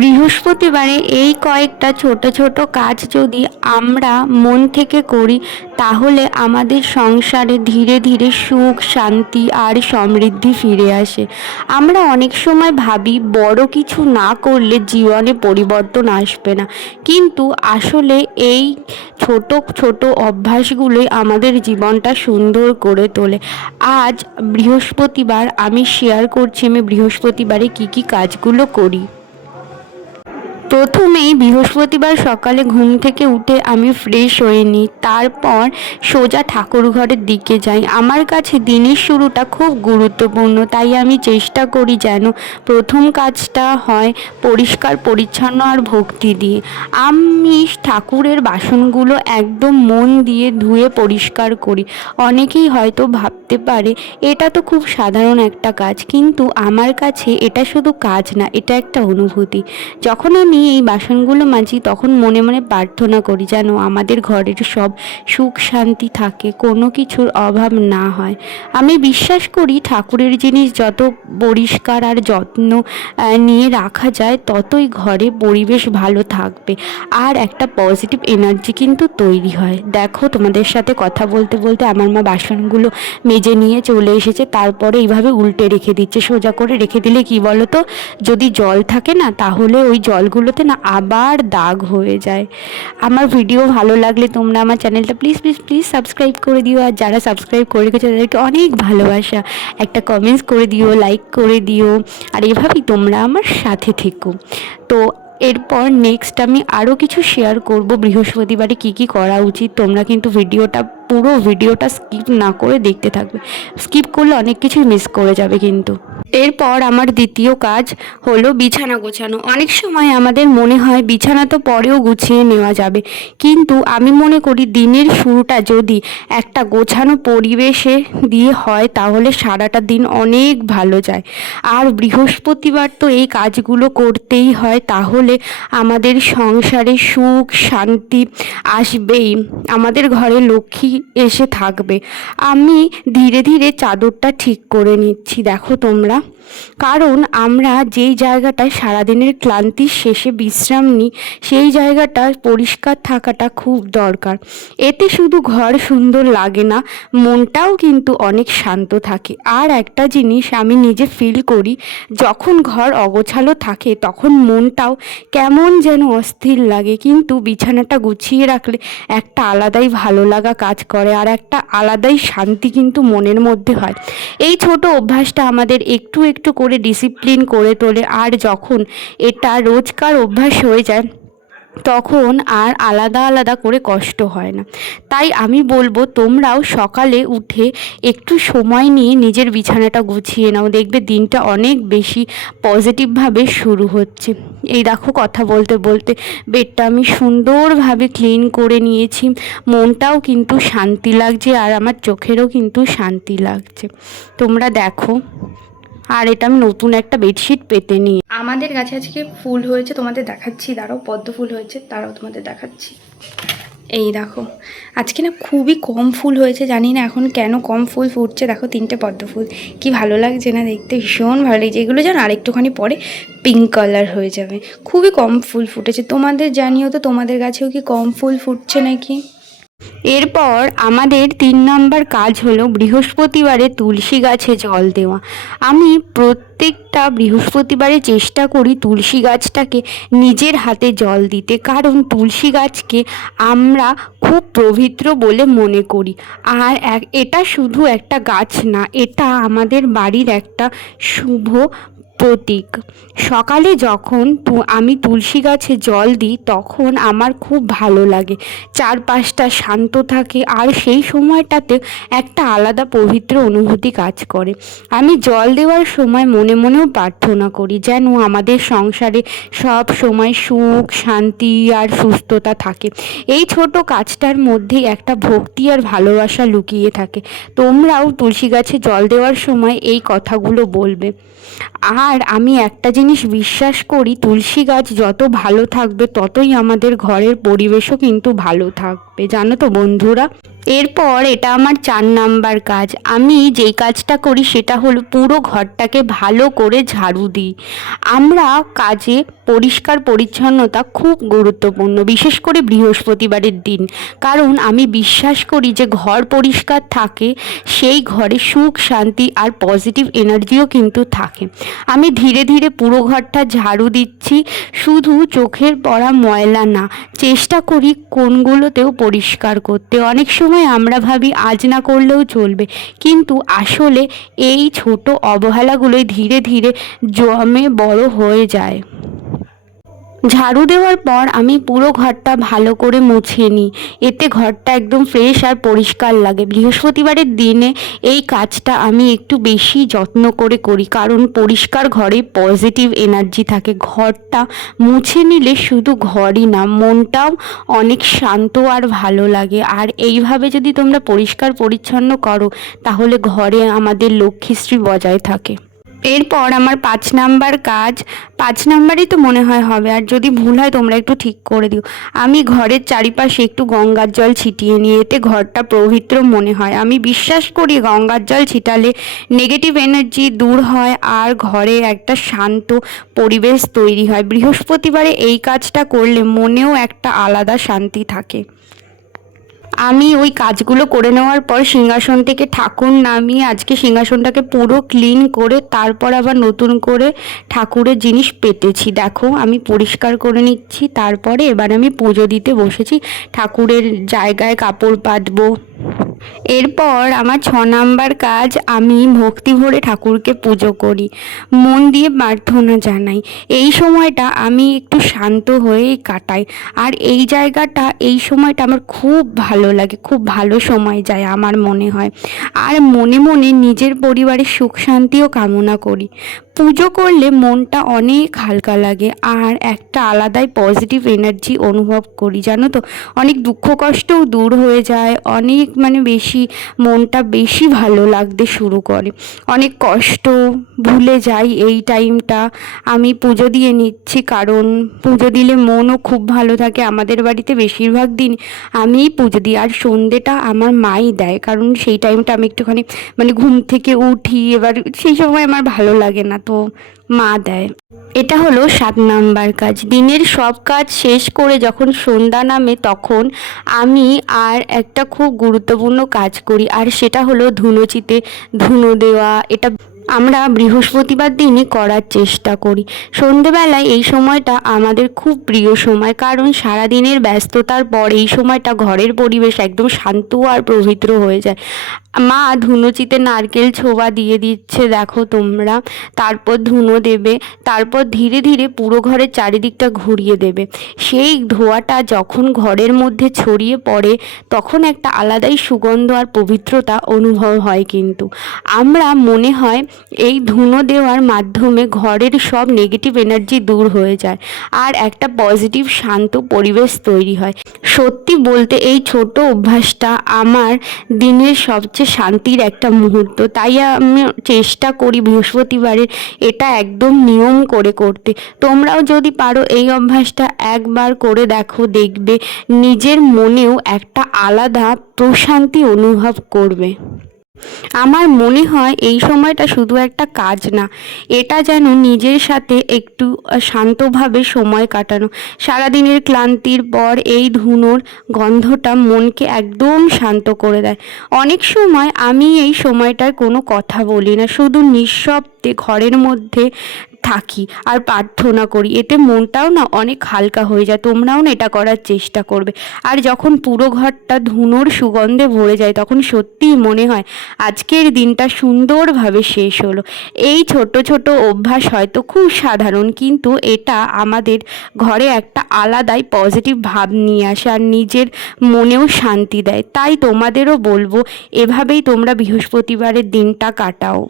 বৃহস্পতিবারে এই কয়েকটা ছোট ছোট কাজ যদি আমরা মন থেকে করি তাহলে আমাদের সংসারে ধীরে ধীরে সুখ শান্তি আর সমৃদ্ধি ফিরে আসে। আমরা অনেক সময় ভাবি বড় কিছু না করলে জীবনে পরিবর্তন আসবে না, কিন্তু আসলে এই ছোট ছোট অভ্যাসগুলোই আমাদের জীবনটা সুন্দর করে তোলে। আজ বৃহস্পতিবার, আমি শেয়ার করছি আমি বৃহস্পতিবারে কি কি কাজগুলো করি। প্রথমেই বৃহস্পতিবার সকালে ঘুম থেকে উঠে আমি ফ্রেশ হয়ে নিই, তারপর সোজা ঠাকুর ঘরের দিকে যাই। আমার কাছে দিনের শুরুটা খুব গুরুত্বপূর্ণ, তাই আমি চেষ্টা করি যেন প্রথম কাজটা হয় পরিষ্কার পরিচ্ছন্ন আর ভক্তি দিয়ে। আমি ঠাকুরের বাসনগুলো একদম মন দিয়ে ধুয়ে পরিষ্কার করি। অনেকেই হয়তো ভাবতে পারে এটা তো খুব সাধারণ একটা কাজ, কিন্তু আমার কাছে এটা শুধু কাজ না, এটা একটা অনুভূতি। যখন আমি এই বাসনগুলো মাজি তখন মনে মনে প্রার্থনা করি যেন আমাদের ঘরের সব সুখ শান্তি থাকে, কোনো কিছুর অভাব না হয়। আমি বিশ্বাস করি ঠাকুরের জিনিস যত পরিষ্কার আর যত্ন নিয়ে রাখা যায় ততই ঘরে পরিবেশ ভালো থাকবে আর একটা পজিটিভ এনার্জি কিন্তু তৈরি হয়। দেখো, তোমাদের সাথে কথা বলতে বলতে আমার মা বাসনগুলো মেজে নিয়ে চলে এসেছে, তারপরে এইভাবে উল্টে রেখে দিচ্ছে। সোজা করে রেখে দিলে কি বলো তো, যদি জল থাকে না তাহলে ওই জলগুলোতে না আবার দাগ হয়ে যায়। আমার ভিডিও ভালো লাগলে তোমরা আমার চ্যানেলটা প্লিজ প্লিজ প্লিজ সাবস্ক্রাইব করে দিও, আর যারা সাবস্ক্রাইব করে রেখেছো তাদেরকে অনেক ভালোবাসা। একটা কমেন্টস করে দিও, লাইক করে দিও, আর এভাবেই তোমরা আমার সাথে থেকো। তো এরপর নেক্সট আমি আরও কিছু শেয়ার করব বৃহস্পতিবারে কি কি করা উচিত। তোমরা কিন্তু পুরো ভিডিওটা স্কিপ না করে দেখতে থাকবে, স্কিপ করলে অনেক কিছু মিস করে যাবে কিন্তু। এরপর আমার দ্বিতীয় কাজ হলো বিছানা গোছানো। অনেক সময় আমাদের মনে হয় বিছানা তো পরেও গুছিয়ে নেওয়া যাবে, কিন্তু আমি মনে করি দিনের শুরুটা যদি একটা গোছানো পরিবেশে দিয়ে হয় তাহলে সারাটা দিন অনেক ভালো যায়। আর বৃহস্পতিবার তো এই কাজগুলো করতেই হয়, তাহলে আমাদের সংসারে সুখ শান্তি আসবেই, আমাদের ঘরে লক্ষ্মী এসে থাকবে। আমি ধীরে ধীরে চাদরটা ঠিক করে নিচ্ছি, দেখো তোমরা, কারণ আমরা যেই জায়গাটায় সারাদিনের ক্লান্তির শেষে বিশ্রাম নিই সেই জায়গাটা পরিষ্কার থাকাটা খুব দরকার। এতে শুধু ঘর সুন্দর লাগে না, মনটাও কিন্তু অনেক শান্ত থাকে। আর একটা জিনিস আমি নিজে ফিল করি, যখন ঘর অগোছালো থাকে তখন মনটাও কেমন যেন অস্থির লাগে, কিন্তু বিছানাটা গুছিয়ে রাখলে একটা আলাদাই ভালো লাগা কাজ করে আর একটা আলাদাই শান্তি কিন্তু মনের মধ্যে হয়। এই ছোট অভ্যাসটা আমাদের একটু একটু করে ডিসিপ্লিন করে তোলে, আর যখন এটা রোজকার অভ্যাস হয়ে যায় তখন আর আলাদা আলাদা করে কষ্ট হয় না। তাই আমি বলবো তোমরাও সকালে উঠে একটু সময় নিয়ে নিজের বিছানাটা গুছিয়ে নাও, দেখবে দিনটা অনেক বেশি পজিটিভভাবে শুরু হচ্ছে। এই দেখো, কথা বলতে বলতে বেডটা আমি সুন্দরভাবে ক্লিন করে নিয়েছি, মনটাও কিন্তু শান্তি লাগছে আর আমার চোখেরও কিন্তু শান্তি লাগছে। তোমরা দেখো, আর এটা আমি নতুন একটা বেডশিট পেতে নিই। আমাদের গাছে আজকে ফুল হয়েছে, তোমাদের দেখাচ্ছি, দাঁড়াও, পদ্ম ফুল হয়েছে, তারাও তোমাদের দেখাচ্ছি। এই দেখো, আজকে না খুবই কম ফুল হয়েছে, জানি না এখন কেন কম ফুল ফুটছে। দেখো 3টে পদ্ম ফুল, কি ভালো লাগছে না দেখতে, ভীষণ ভালো লাগছে। এগুলো যেন আরেকটুখানি পরে পিঙ্ক কালার হয়ে যাবে। খুবই কম ফুল ফুটেছে, তোমাদের জানিও তো তোমাদের গাছেও কি কম ফুল ফুটছে নাকি। এরপর আমাদের 3 নম্বর কাজ হলো বৃহস্পতিবারে তুলসী গাছে জল দেওয়া। আমি প্রত্যেকটা বৃহস্পতিবারে চেষ্টা করি তুলসী গাছটাকে নিজের হাতে জল দিতে, কারণ তুলসী গাছকে আমরা খুব পবিত্র বলে মনে করি। আর এটা শুধু একটা গাছ না, এটা আমাদের বাড়ির একটা শুভ প্রতীক। সকালে যখন আমি তুলসী গাছে জল দিই তখন আমার খুব ভালো লাগে, চারপাশটা শান্ত থাকে আর সেই সময়টাতে একটা আলাদা পবিত্র অনুভূতি কাজ করে। আমি জল দেওয়ার সময় মনে মনেও প্রার্থনা করি যেন আমাদের সংসারে সব সময় সুখ শান্তি আর সুস্থতা থাকে। এই ছোট কাজটার মধ্যেই একটা ভক্তি আর ভালোবাসা লুকিয়ে থাকে। তোমরাও তুলসী গাছে জল দেওয়ার সময় এই কথাগুলো বলবে। আর আমি একটা জিনিস বিশ্বাস করি, তুলসী গাছ যত ভালো থাকবে ততই আমাদের ঘরের পরিবেশও কিন্তু ভালো থাকবে, জানো তো বন্ধুরা। এরপর এটা আমার 4 নাম্বার কাজ। আমি যেই কাজটা করি সেটা হলো পুরো ঘরটাকে ভালো করে ঝাড়ু দিই। আমরা কাজে পরিষ্কার পরিচ্ছন্নতা খুব গুরুত্বপূর্ণ, বিশেষ করে বৃহস্পতিবারের দিন, কারণ আমি বিশ্বাস করি যে ঘর পরিষ্কার থাকে সেই ঘরে সুখ শান্তি আর পজিটিভ এনার্জিও কিন্তু থাকে। আমি ধীরে ধীরে পুরো ঘরটা ঝাড়ু দিচ্ছি, শুধু চোখের পড়া ময়লা না, চেষ্টা করি কোণগুলোতেও পরিষ্কার করতে। অনেক সময় আমরা ভাবি আজ না করলেও চলবে, কিন্তু আসলে এই ছোট অবহেলাগুলোই ধীরে ধীরে জমে বড় হয়ে যায়। ঝাড়ু দেওয়ার পর আমি পুরো ঘরটা ভালো করে মুছে নিই, এতে ঘরটা একদম ফ্রেশ আর পরিষ্কার লাগে। বৃহস্পতিবারের দিনে এই কাজটা আমি একটু বেশি যত্ন করে করি, কারণ পরিষ্কার ঘরে পজিটিভ এনার্জি থাকে। ঘরটা মুছে নিলে শুধু ঘরই না, মনটাও অনেক শান্ত আর ভালো লাগে। আর এইভাবে যদি তোমরা পরিষ্কার পরিচ্ছন্ন করো তাহলে ঘরে আমাদের লক্ষ্মীশ্রী বজায় থাকে। এরপর আমার 5 নাম্বার কাজ, 5 নাম্বারই তো মনে হয় হবে, আর যদি ভুল হয় তোমরা একটু ঠিক করে দিও। আমি ঘরের চারিপাশে একটু গঙ্গার জল ছিটিয়ে নিই, এতে ঘরটা পবিত্র মনে হয়। আমি বিশ্বাস করি গঙ্গার জল ছিটালে নেগেটিভ এনার্জি দূর হয় আর ঘরে একটা শান্ত পরিবেশ তৈরি হয়। বৃহস্পতিবারে এই কাজটা করলে মনেও একটা আলাদা শান্তি থাকে। আমি ওই কাজগুলো করে নেওয়ার পর সিংহাসন থেকে ঠাকুর নামিয়ে আজকে সিংহাসনটাকে পুরো ক্লিন করে তারপর আবার নতুন করে ঠাকুরের জিনিস পেতেছি। দেখো আমি পরিষ্কার করে নিচ্ছি, তারপরে এবার আমি পুজো দিতে বসেছি, ঠাকুরের জায়গায় কাপড় পাতবো। এরপর আমার 6 নাম্বার কাজ, আমি ভক্তি ভরে ঠাকুরকে পুজো করি, মন দিয়ে প্রার্থনা জানাই। এই সময়টা আমি একটু শান্ত হয়েই কাটাই, আর এই জায়গাটা এই সময়টা আমার খুব ভালো লাগে, খুব ভালো সময় যায় আমার মনে হয়। আর মনে মনে নিজের পরিবারের সুখ শান্তিও কামনা করি। পুজো করলে মনটা অনেক হালকা লাগে আর একটা আলাদাই পজিটিভ এনার্জি অনুভব করি, জানো তো। অনেক দুঃখ কষ্টও দূর হয়ে যায়, অনেক বেশি মনটা বেশি ভালো লাগতে শুরু করে, অনেক কষ্ট ভুলে যাই। এই টাইমটা আমি পুজো দিয়ে নিচ্ছি, কারণ পুজো দিলে মনও খুব ভালো থাকে। আমাদের বাড়িতে বেশিরভাগ দিন আমিই পুজো দিই, আর সন্ধেটা আমার মাই দেয়, কারণ সেই টাইমটা আমি একটুখানি ঘুম থেকে উঠি, এবার সেই সময় আমার ভালো লাগে না, তো মা দেয়। এটা হলো 7 নাম্বার কাজ। দিনের সব কাজ শেষ করে যখন সন্ধ্যা নামে তখন আমি আর একটা খুব গুরুত্বপূর্ণ কাজ করি, আর সেটা হলো ধুনোচিতে ধুনো দেওয়া। এটা আমরা বৃহস্পতিবার দিনই করার চেষ্টা করি। সন্ধেবেলায় এই সময়টা আমাদের খুব প্রিয় সময়, কারণ সারাদিনের ব্যস্ততার পর এই সময়টা ঘরের পরিবেশ একদম শান্ত আর পবিত্র হয়ে যায়। মা ধুনোচিতে নারকেল ছোবা দিয়ে দিচ্ছে, দেখো তোমরা। তারপর ধুনো দেবে, তারপর ধীরে ধীরে পুরো ঘরের চারিদিকটা ঘুরিয়ে দেবে। সেই ধোঁয়াটা যখন ঘরের মধ্যে ছড়িয়ে পড়ে তখন একটা আলাদাই সুগন্ধ আর পবিত্রতা অনুভব হয়। কিন্তু আমরা মনে হয় এই ধুনো দেওয়ার মাধ্যমে ঘরের সব নেগেটিভ এনার্জি দূর হয়ে যায় আর একটা পজিটিভ শান্ত পরিবেশ তৈরি হয়। সত্যি বলতে এই ছোট অভ্যাসটা আমার দিনের সবচেয়ে শান্তির একটা মুহূর্ত, তাই আমি চেষ্টা করি বৃহস্পতিবারে এটা একদম নিয়ম করে করতে। তোমরাও যদি পারো এই অভ্যাসটা একবার করে দেখো, দেখবে নিজের মনেও একটা আলাদা প্রশান্তি অনুভব করবে। আমার মনে হয় এই সময়টা শুধু একটা কাজ না, এটা যেন নিজের সাথে একটু শান্তভাবে সময় কাটানো। সারাদিনের ক্লান্তির পর এই ধুনোর গন্ধটা মনকে একদম শান্ত করে দেয়। অনেক সময় আমি এই সময়টায় কোনো কথা বলি না, শুধু নিঃশব্দে ঘরের মধ্যে থাকি আর প্রার্থনা করি, এতে মনটাও অনেক হালকা হয়ে যায়। তোমরাও এটা করার চেষ্টা করবে। আর যখন পুরো ঘরটা ধুনোর সুগন্ধে ভরে যায় তখন সত্যিই মনে হয় আজকের দিনটা সুন্দরভাবে শেষ হলো। এই ছোট ছোট অভ্যাস হয়তো খুব সাধারণ, কিন্তু এটা আমাদের ঘরে একটা আলাদাই পজিটিভ ভাব নিয়ে আসে আর নিজের মনেও শান্তি দেয়। তাই তোমাদেরও বলবো এভাবেই তোমরা বৃহস্পতিবারের দিনটা কাটাও।